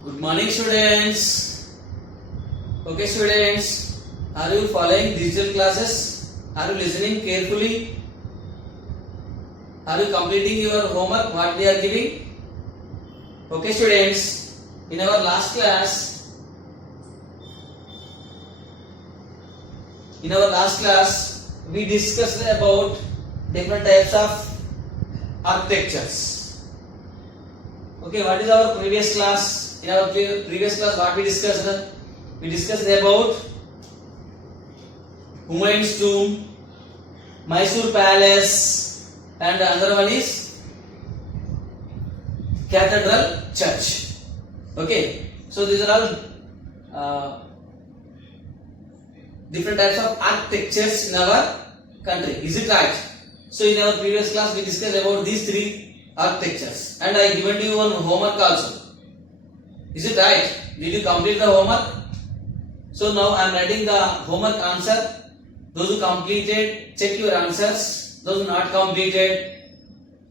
Good morning, students. Okay, students, are you following digital classes? Are you listening carefully? Are you completing your homework? What we are giving? Okay, students. In our last class, we discussed about different types of architectures. Okay, what is our previous class? In our previous class, what we discussed? We discussed about Humayun's tomb, Mysore Palace, and another one is Cathedral Church. Okay, so these are all different types of architectures in our country. Is it right? So in our previous class, we discussed about these three architectures, and I given you one homework also. Is it right? Did you complete the homework? So now I am writing the homework answer. Those who completed, check your answers. Those who not completed,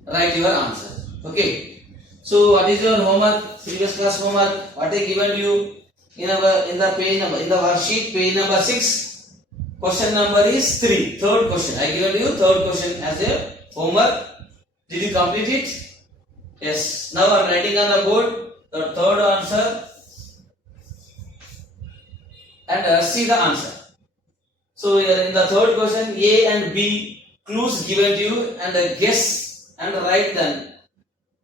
write your answer. Okay. So what is your homework? Previous class homework. What I given you in the page number, in the worksheet, page number 6. Question number is 3. Third question. I given you third question as a homework. Did you complete it? Yes. Now I am writing on the board the third answer and see the answer. So in the third question, A and B clues given to you, and guess and write the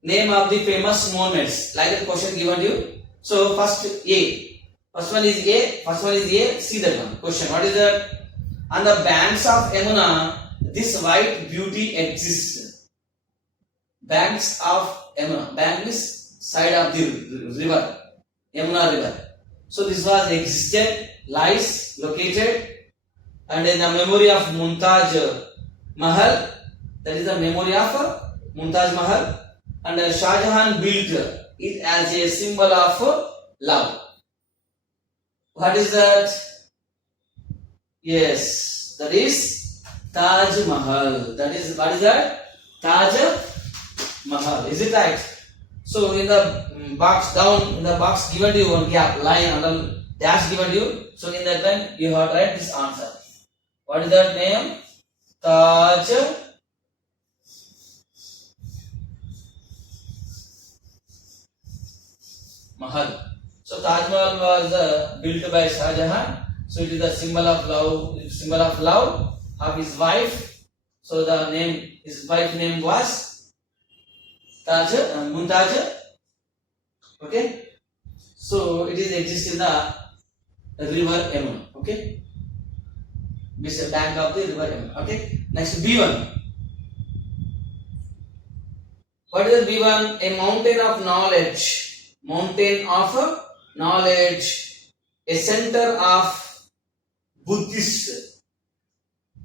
name of the famous monuments like the question given to you. So first one is A. See that one question. What is that? On the banks of Yamuna, this white beauty exists. Banks of Yamuna. Bank is side of the river, Yamuna river. So this was existed, lies, located, and in the memory of Mumtaz Mahal, that is the memory of Mumtaz Mahal, and Shah Jahan built it as a symbol of love. What is that? Yes, that is Taj Mahal. That is, what is that? Taj Mahal. Is it right? So in the box down, in the box given to you one gap, line under dash given to you. So in that line you have to write this answer. What is that name? Taj Mahal. So Taj Mahal was built by Shah Jahan. So it is the symbol of love of his wife. So the name, his wife name was Mumtaz. Okay. So it is exists in the river Yamuna. Okay. This is the bank of the river Yamuna. Okay. Next B1. What is the B1? A mountain of knowledge. Mountain of knowledge. A center of Buddhist.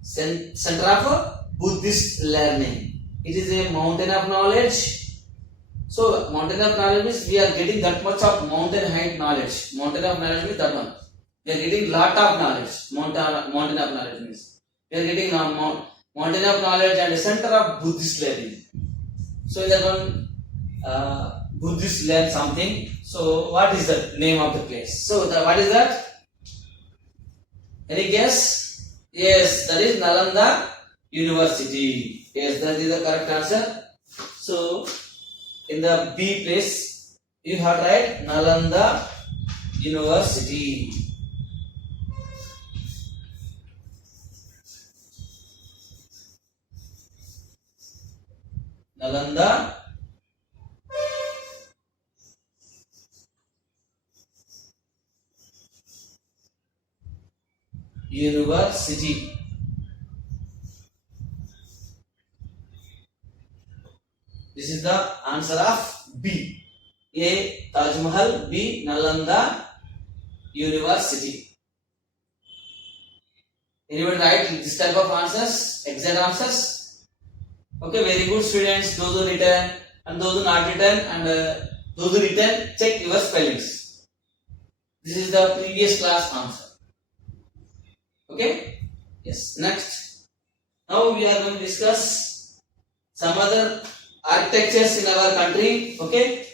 Center of Buddhist learning. It is a mountain of knowledge. So mountain of knowledge means we are getting that much of mountain height knowledge. Mountain of knowledge means that one. We are getting lot of knowledge. Mountain of knowledge means we are getting mountain of knowledge and a center of Buddhist learning. So in that one, Buddhists learn something. So what is the name of the place? So what is that? Any guess? Yes, that is Nalanda University. Yes, that is the correct answer. So in the B place, you have to write Nalanda University. Nalanda University. This is the answer of B. A. Taj Mahal. B. Nalanda University. Anybody write this type of answers? Exact answers? Okay, very good students. Those who written and those who not written, and those who written, check your spellings. This is the previous class answer. Okay? Yes. Next. Now we are going to discuss some other architectures in our country. Okay,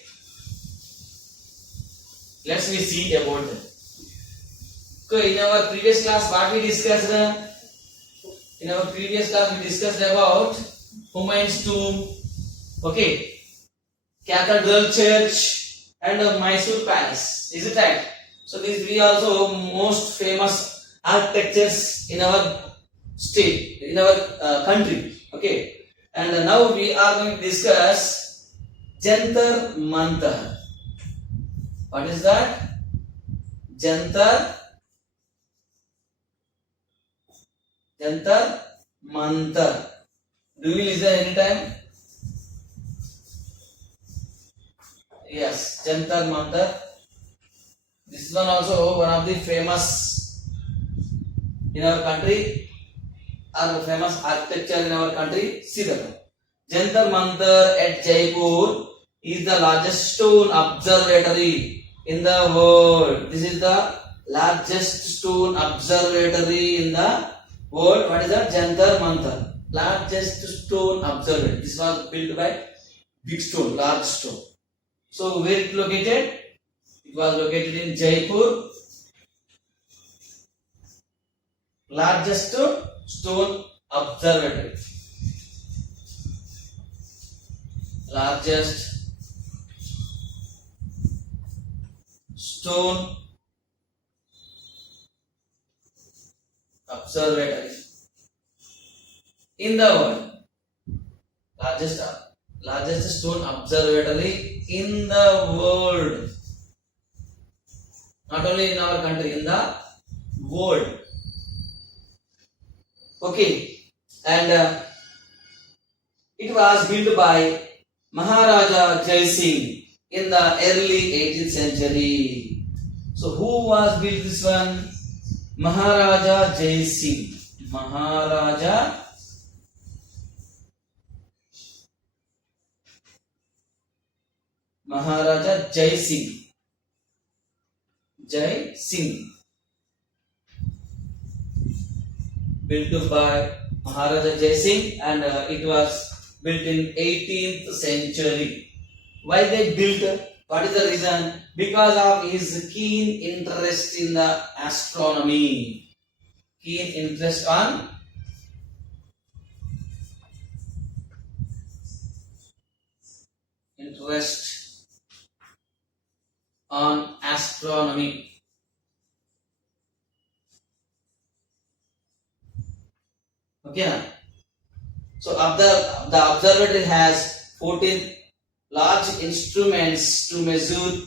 Let's we see about them. So in our previous class, what we discussed? In our previous class, we discussed about Humayun's tomb, okay, Cathedral Church, and Mysore Palace. Is it right? So these three also most famous architectures in our state, in our country. Okay, and now we are going to discuss Jantar Mantar. What is that? Jantar Mantar. Do you listen anytime? Yes, Jantar Mantar. This one also one of the famous in our country, or famous architecture in our country. See that Jantar Mantar at Jaipur is the largest stone observatory in the world. This is the largest stone observatory in the world. What is that? Jantar Mantar. Largest stone observatory. This was built by big stone, large stone. So where it located? It was located in Jaipur. Largest stone observatory. Largest stone observatory in the world. Largest stone observatory in the world. Not only in our country, in the world. Okay, and it was built by Maharaja Jai Singh in the early 18th century. So who was built this one? Maharaja Jai Singh. Maharaja Jai Singh. Jai Singh. Built by Maharaja Jai Singh, and it was built in 18th century. Why they built? What is the reason? Because of his keen interest in the astronomy. Keen interest on astronomy. Okay. So the observatory has 14 large instruments to measure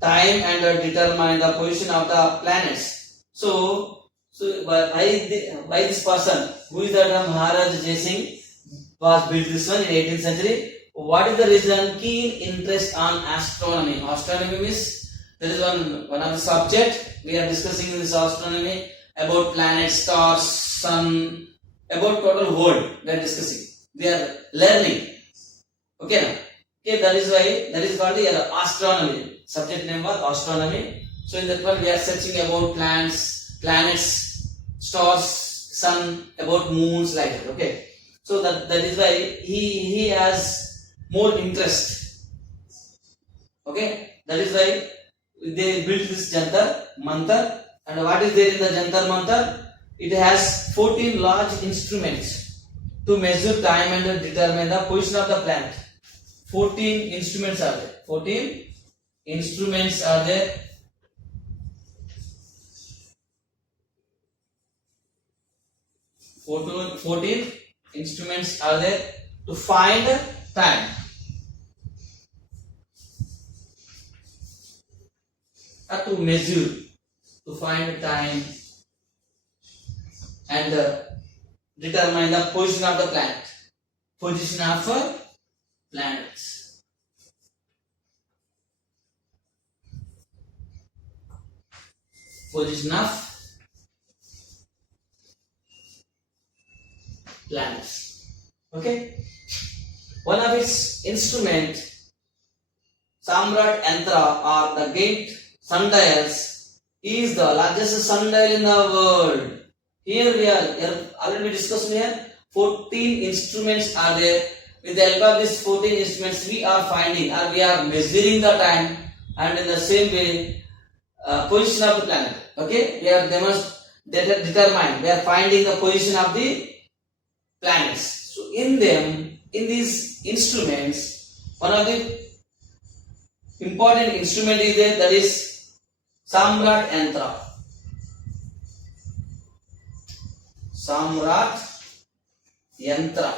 time and determine the position of the planets. So by this person, who is that? Maharaja Jai Singh was built this one in 18th century. What is the reason? Keen interest on astronomy. Astronomy means there is one of the subject we are discussing in this astronomy about planets, stars, sun, about total world we are discussing. We are learning. Okay. Okay, that is called the astronomy. Subject name was astronomy. So in that one we are searching about planets, stars, sun, about moons, like that. Okay. So that is why he has more interest. Okay. That is why they built this Jantar Mantar. And what is there in the Jantar Mantar? It has 14 large instruments to measure time and determine the position of the planet. 14 instruments are there. 14 instruments are there. 14 instruments are there to find time. To measure, to find time and determine the position of the planet. Position of planets. Position of planets. Okay. One of its instrument, Samrat Yantra, or the gate sundials, is the largest sundial in the world. Here we are already discussed here. 14 instruments are there. With the help of these 14 instruments, we are finding or we are measuring the time and in the same way, position of the planet. Okay, they must determine. They are finding the position of the planets. So in these instruments, one of the important instrument is there, that is Samrat Yantra. Samrat Yantra.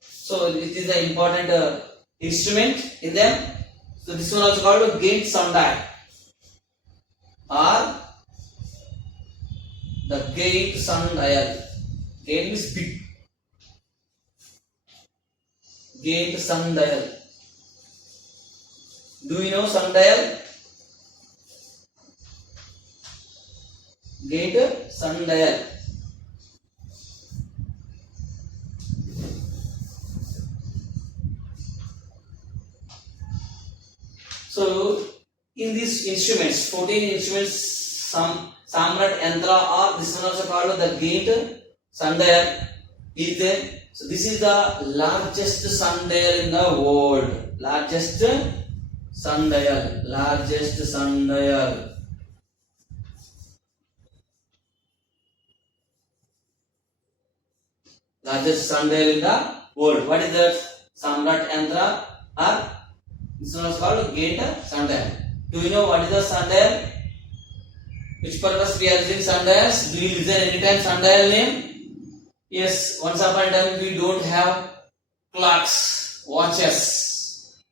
So it is an important instrument in them. So this one also called gate sundial or the gate sundial. Gate means big. Gate sundial. Do you know sundial? Gate sundial. So in these instruments, 14 instruments, Samrat Yantra or this one also called the gate sundial is there. So this is the largest sundial in the world. Largest sundial. Largest sundial. Largest sundial in the world. What is that? Samrat Yantra or this one is called gate sundial. Do you know what is the sundial? Which purpose we are using sundials? Do you listen anytime sundial name? Yes, once upon a time we don't have clocks, watches.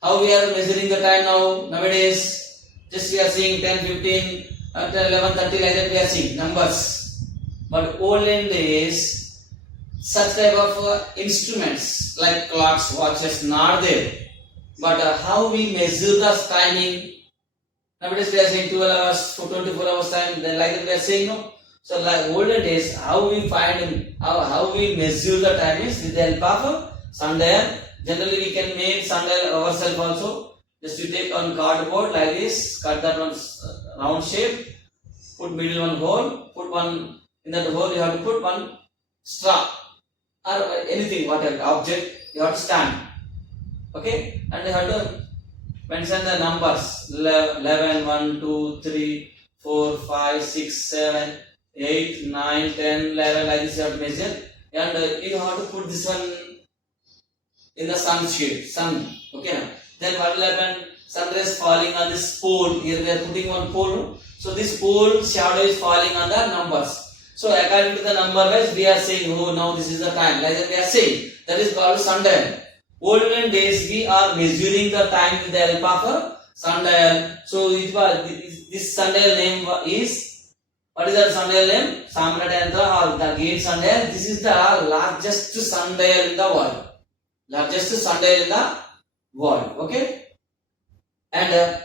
How we are measuring the time now? Nowadays, just we are seeing 10, 15, 11, 30 like that we are seeing numbers. But olden days, such type of instruments like clocks, watches not there. But how we measure the timing? Nowadays we are saying 12 hours, 24 hours time. Then like that we are saying no. So like olden days, how we find how we measure the time is with the help of sundial. Generally we can make sundial ourselves also. Just you take on cardboard like this, cut that one round shape, put middle one hole, put one in that hole you have to put one straw or anything, whatever object you have to stand. Okay, and you have to mention the numbers 11, 1, 2, 3, 4, 5, 6, 7, 8, 9, 10, 11 like this you have to measure, and you have to put this one in the sun shade, sun. Okay, then what will happen? Sun rays falling on this pole. Here we are putting one pole. So this pole shadow is falling on the numbers. So according to the number wise we are saying, oh now this is the time. Like that we are saying. That is called sundial. Olden days we are measuring the time with the help of sundial. So it was this sundial name is, what is that sundial name? Samrat Yantra or the gate sundial. This is the largest sundial in the world. Largest sundial in the world. Okay, and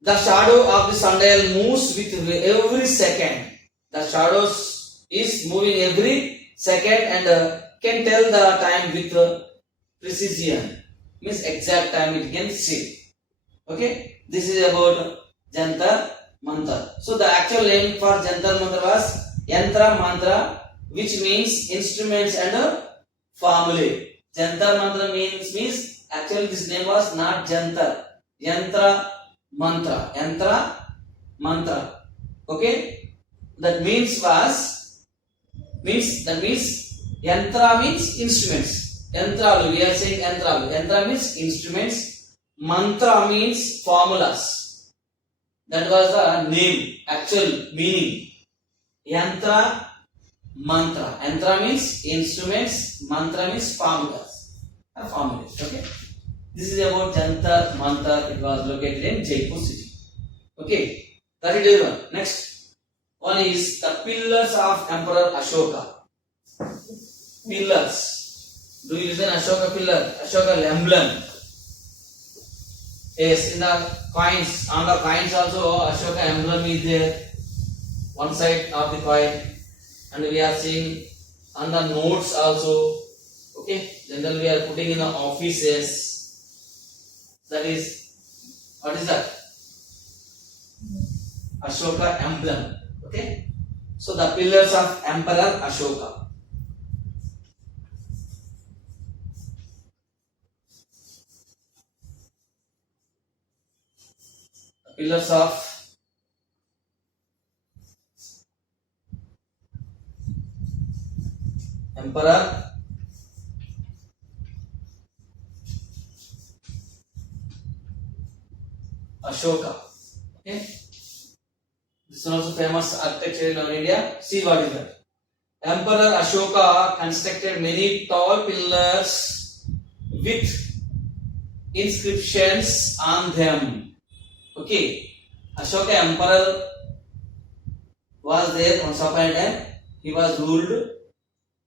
the shadow of the sundial moves with every second. The shadows is moving every second and can tell the time with precision. Means exact time it can see. Okay, this is about Jantar Mantra. So the actual name for Jantar Mantra was Yantra Mantra, which means instruments and formulae. Jantar Mantra means actually this name was not Jantar. Yantra Mantra. Yantra Mantra. Okay. That means Yantra means instruments. Yantra, we are saying Yantra. Yantra means instruments. Mantra means formulas. That was the name, actual meaning. Yantra Mantra. Yantra means instruments. Mantra means formulas. Formulas. Okay. This is about Jantar Mantar. It was located in Jaipur city. Okay. 31. Next. One is the pillars of Emperor Ashoka. Pillars. Do you listen Ashoka pillar? Ashoka emblem. Yes, in the coins, on the coins also Ashoka emblem is there. One side of the coin. And we are seeing on the notes also. Okay. Generally we are putting in the offices. That is, what is that? Ashoka emblem. Okay. So the pillars of Emperor Ashoka. pillars of Emperor Ashoka. Okay, this is also famous architecture in our India. See what is that? Emperor Ashoka constructed many tall pillars with inscriptions on them. Okay, Ashoka Emperor was there once upon a time. He was ruled.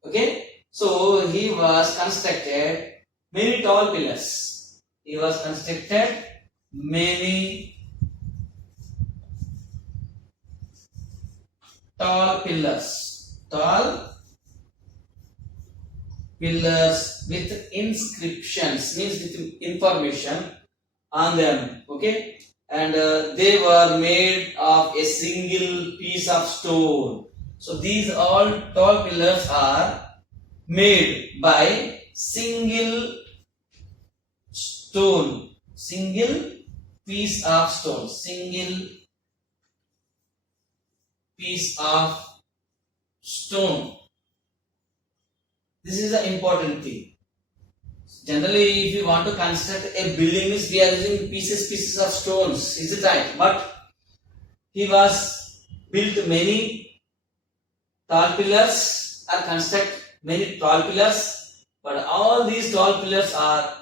Okay, so he was constructed many tall pillars. He was constructed many tall pillars with inscriptions, means with information on them. Okay, and they were made of a single piece of stone. So these all tall pillars are made by single stone, single piece of stone, single piece of stone. This is the important thing. Generally, if you want to construct a building, we are using pieces of stones. Is it right? But he was built many tall pillars, or construct many tall pillars, but all these tall pillars are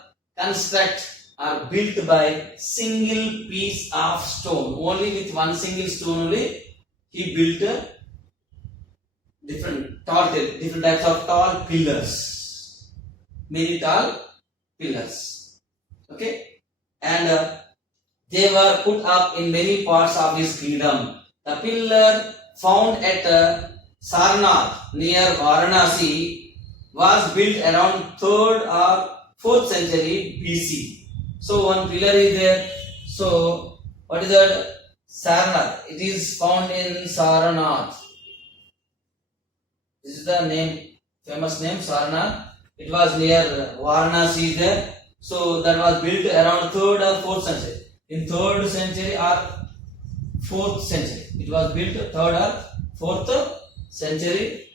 built by single piece of stone. Only with one single stone only he built different types of tall pillars, many tall pillars. Okay, and they were put up in many parts of his kingdom. The pillar found at Sarnath near Varanasi was built around 3rd or 4th century BC. So one pillar is there. So what is that? Sarnath. It is found in Sarnath. This is the name, famous name, Sarnath. It was near Varanasi there. So that was built around 3rd or 4th century. In 3rd century or 4th century. It was built 3rd or 4th century.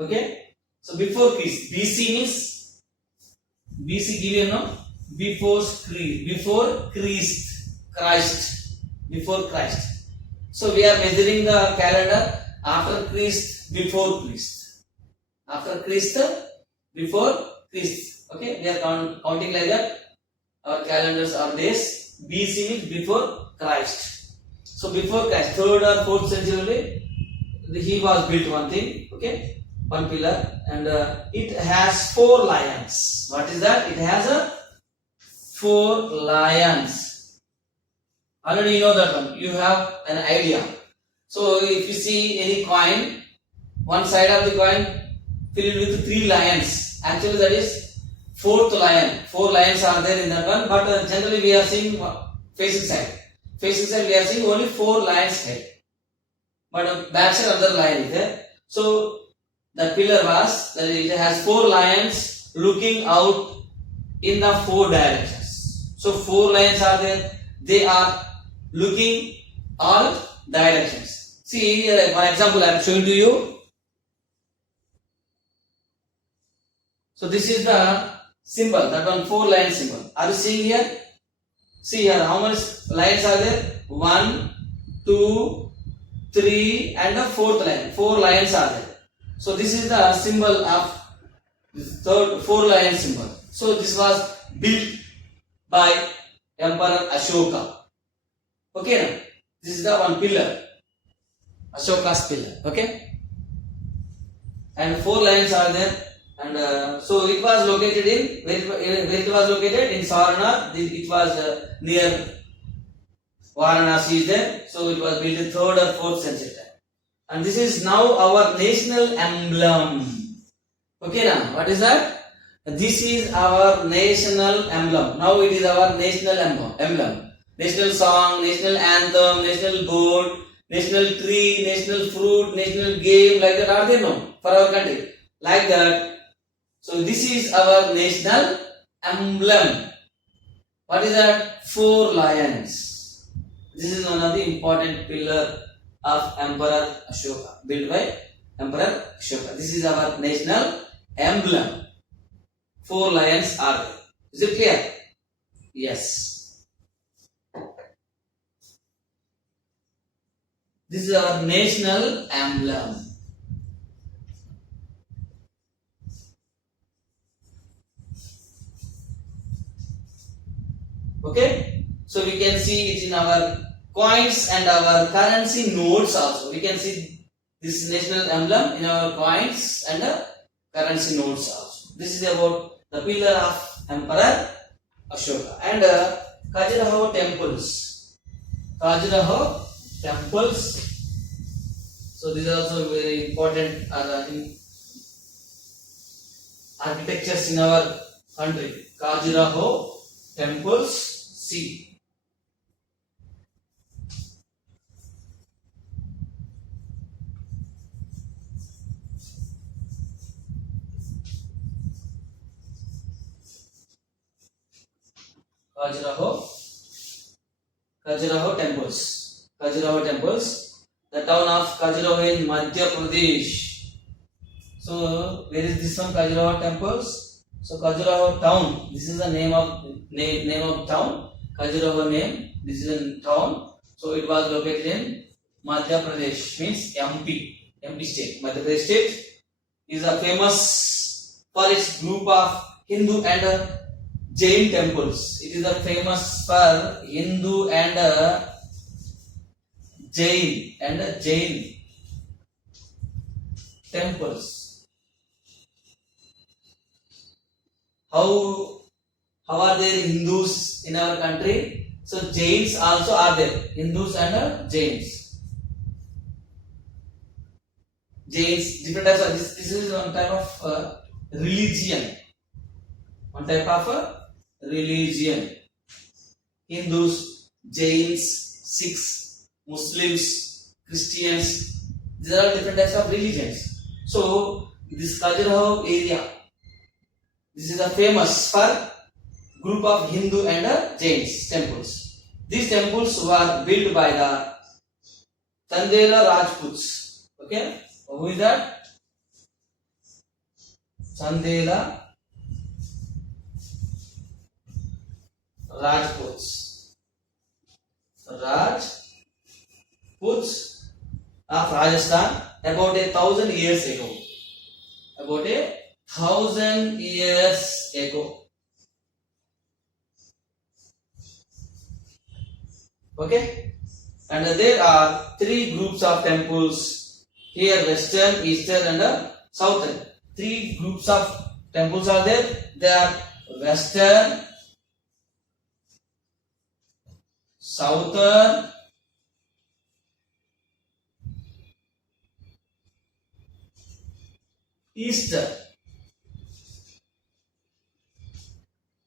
Okay. So before Christ. BC means, BC give you know, before Christ. So we are measuring the calendar after Christ, before Christ. After Christ, before Christ. Okay, we are counting like that. Our calendars are days. BC means before Christ. So before Christ, 3rd or 4th century, he was built one thing. Okay, one pillar, and it has 4 lions. What is that? It has 4 lions. Already you know that one. You have an idea. So if you see any coin, one side of the coin filled with 3 lions. Actually that is 4th lion. 4 lions are there in that one. But generally we are seeing facing side. Facing side we are seeing only 4 lions head. But back side another lion is there. So the pillar was, it has 4 lions looking out in the 4 directions. So 4 lions are there. They are looking all directions. See here, for example, I am showing to you. So this is the symbol, that one 4 lion symbol. Are you seeing here? See here, how many lions are there? 1, 2, 3 and the 4th lion. 4 lions are there. So this is the symbol of this 4 lion symbol. So this was built by Emperor Ashoka. Okay, now this is the one pillar, Ashoka's pillar. Okay, and 4 lions are there, and so it was located in where it was located in Sarnath. It was near Varanasi there. So it was built in 3rd or 4th century time. And this is now our national emblem. Okay, now what is that? This is our national emblem. Now it is our national emblem. National song, national anthem, national board, national tree, national fruit, national game, like that are there no for our country, like that. So this is our national emblem. What is that? 4 lions. This is one of the important pillar of Emperor Ashoka, built by Emperor Ashoka. This is our national emblem. 4 lions are there. Is it clear? Yes. This is our national emblem. Okay, so we can see it in our coins and our currency notes also. We can see this national emblem in our coins and currency notes also. This is about the pillar of Emperor Ashoka. And Khajuraho temples. Khajuraho temples. So these are also very important architectures in our country. Khajuraho temples. See. Khajuraho temples. Khajuraho temples. The town of Khajuraho in Madhya Pradesh. So where is this one? Khajuraho temples. So Khajuraho town. This is the name of town. Khajuraho name. This is a town. So it was located in Madhya Pradesh, means MP state. Madhya Pradesh state is a famous for its group of Hindu and Jain temples. It is a famous for Hindu and Jain temples. How are there Hindus in our country? So Jains also are there. Hindus and Jains. Jains, different types of this is one type of religion. One type of religion. Hindus, Jains, Sikhs, Muslims, Christians. These are different types of religions. So this Khajuraho area, this is a famous for group of Hindu and Jains temples. These temples were built by the Chandela Rajputs. Okay, who is that? Chandela Rajputs. Rajputs of Rajasthan about 1,000 years ago. About 1,000 years ago. Okay, and there are 3 groups of temples here: Western, Eastern, and Southern. 3 groups of temples are there. They are Western, Southern, Eastern.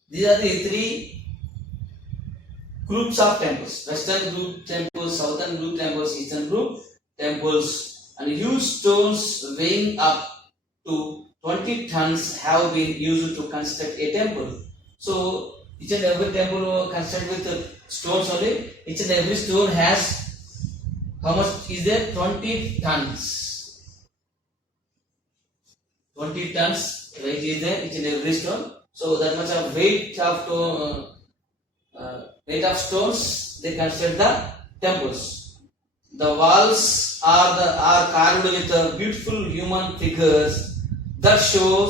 These are the 3 groups of temples: Western group temples, Southern group temples, Eastern group temples. And huge stones weighing up to 20 tons have been used to construct a temple. So each and every temple was constructed with stones only. Each and every stone has, how much is there? 20 tons. 20 tons weight is there each and every stone. So that much of weight of stones they construct the temples. The walls are carved with beautiful human figures that show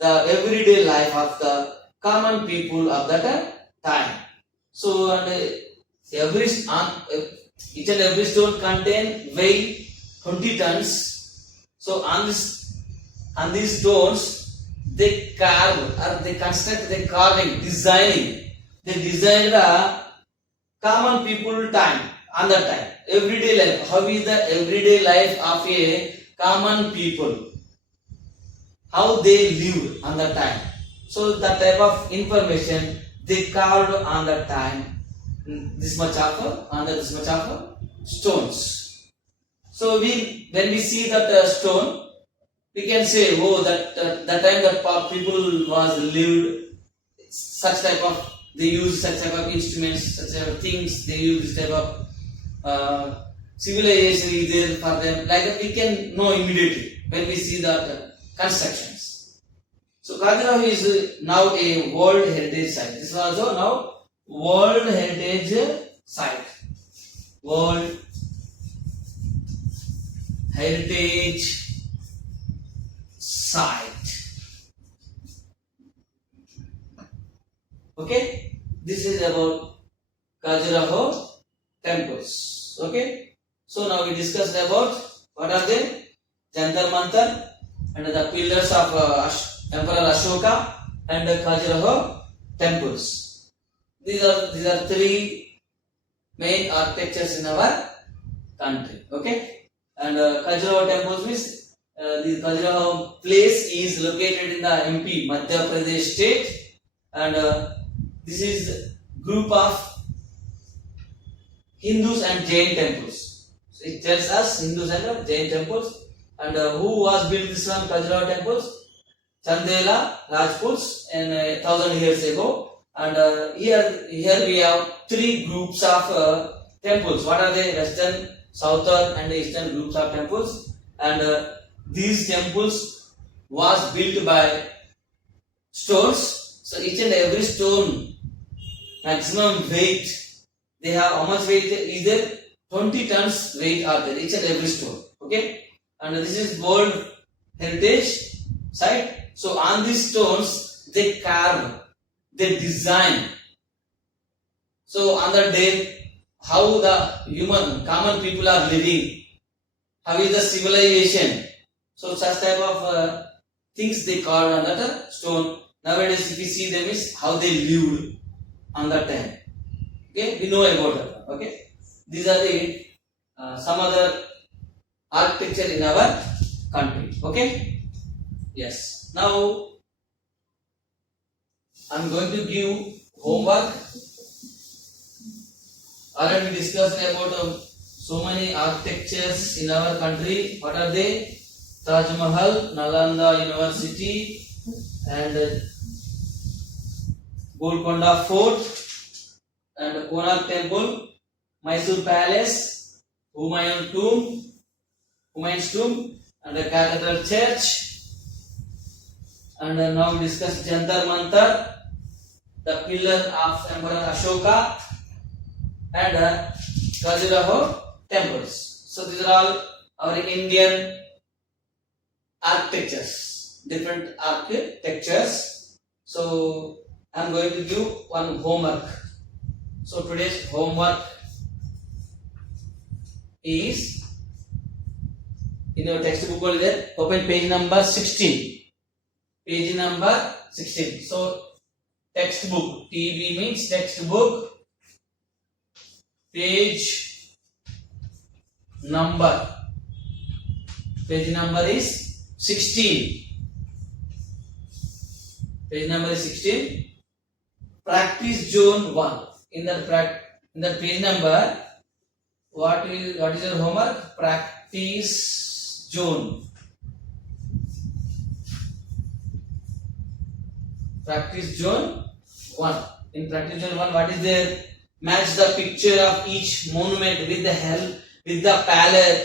the everyday life of the common people of that time. So each and every stone weigh 20 tons. So on these stones they carve or they construct, they designing. They designed a common people time on that time. Everyday life. How is the everyday life of a common people? How they live on that time. So that type of information they carved on that time. This much of stones. So when we see that stone, we can say, oh, that time that people was lived such type of, they use such type of instruments, such type of things, they use this type of civilization is there for them. Like that we can know immediately when we see the constructions. So Khajuraho is now a World Heritage Site. This is also now World Heritage Site. World Heritage Site. Okay, this is about Khajuraho temples. Okay, so now we discussed about what are they? Jantar Mantar and the pillars of Emperor Ashoka and the Khajuraho temples. These are three main architectures in our country. Okay, and Khajuraho temples means the Khajuraho place is located in the MP Madhya Pradesh state, and this is group of Hindus and Jain temples. So it tells us Hindus and Jain temples. And who was built this one, Khajuraho temples? Chandela Rajputs in 1000 years ago. And here we have three groups of temples. What are they? Western, Southern and Eastern groups of temples. And these temples was built by stones. So each and every stone, maximum weight, they have how much weight is there? 20 tons weight are there, each and every stone. Okay, and this is World Heritage Site. So on these stones they carve, they design. So on the day how the common people are living, how is the civilization. So such type of things they carve on that stone. Nowadays if we see them is how they lived on that time. Okay, we know about that. Okay, these are the some other architecture in our country. Okay, yes. Now I am going to give homework. Already discussed about so many architectures in our country. What are they? Taj Mahal, Nalanda University, and Golconda Fort, and Konark Temple, Mysore Palace, Humayun's tomb, and the Cathedral Church. And now we discuss Jantar Mantar, the pillar of Emperor Ashoka, and Khajuraho temples. So these are all our Indian architectures, different architectures. So I am going to give one homework. So today's homework is in your textbook over there. Open page number 16. Page number 16. So textbook, TB means textbook. Page number is 16. Page number is 16. Practice zone 1. In the page number, what is your homework? Practice zone. Practice zone 1. In practice zone 1, what is there? Match the picture of each monument with the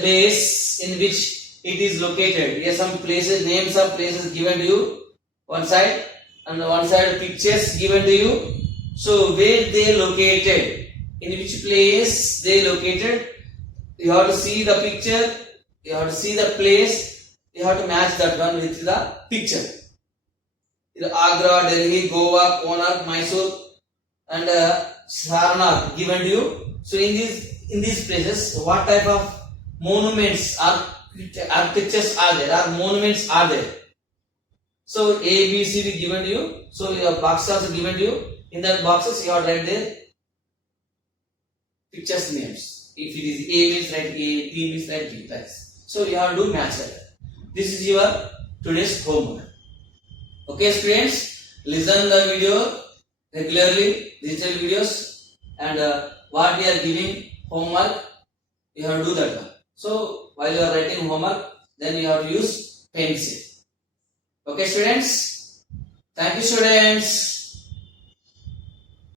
place in which it is located. Here some places, names of places given to you, one side, and one side pictures given to you. So where they located, in which place they located, you have to see the picture, you have to see the place, you have to match that one with the picture. Agra, Delhi, Goa, Konark, Mysore, and Sarnath given to you. So in these places, what type of monuments or architectures are there? Or monuments are there? So A, B, C, D given to you. So your boxes also given to you. In that boxes you have to write their pictures names. If it is A means write A, B means write B. So you have to do match that. This is your today's homework. Okay students, listen the video regularly, digital videos, and what we are giving homework, you have to do that one. So while you are writing homework, then you have to use pencil. Okay students, thank you students.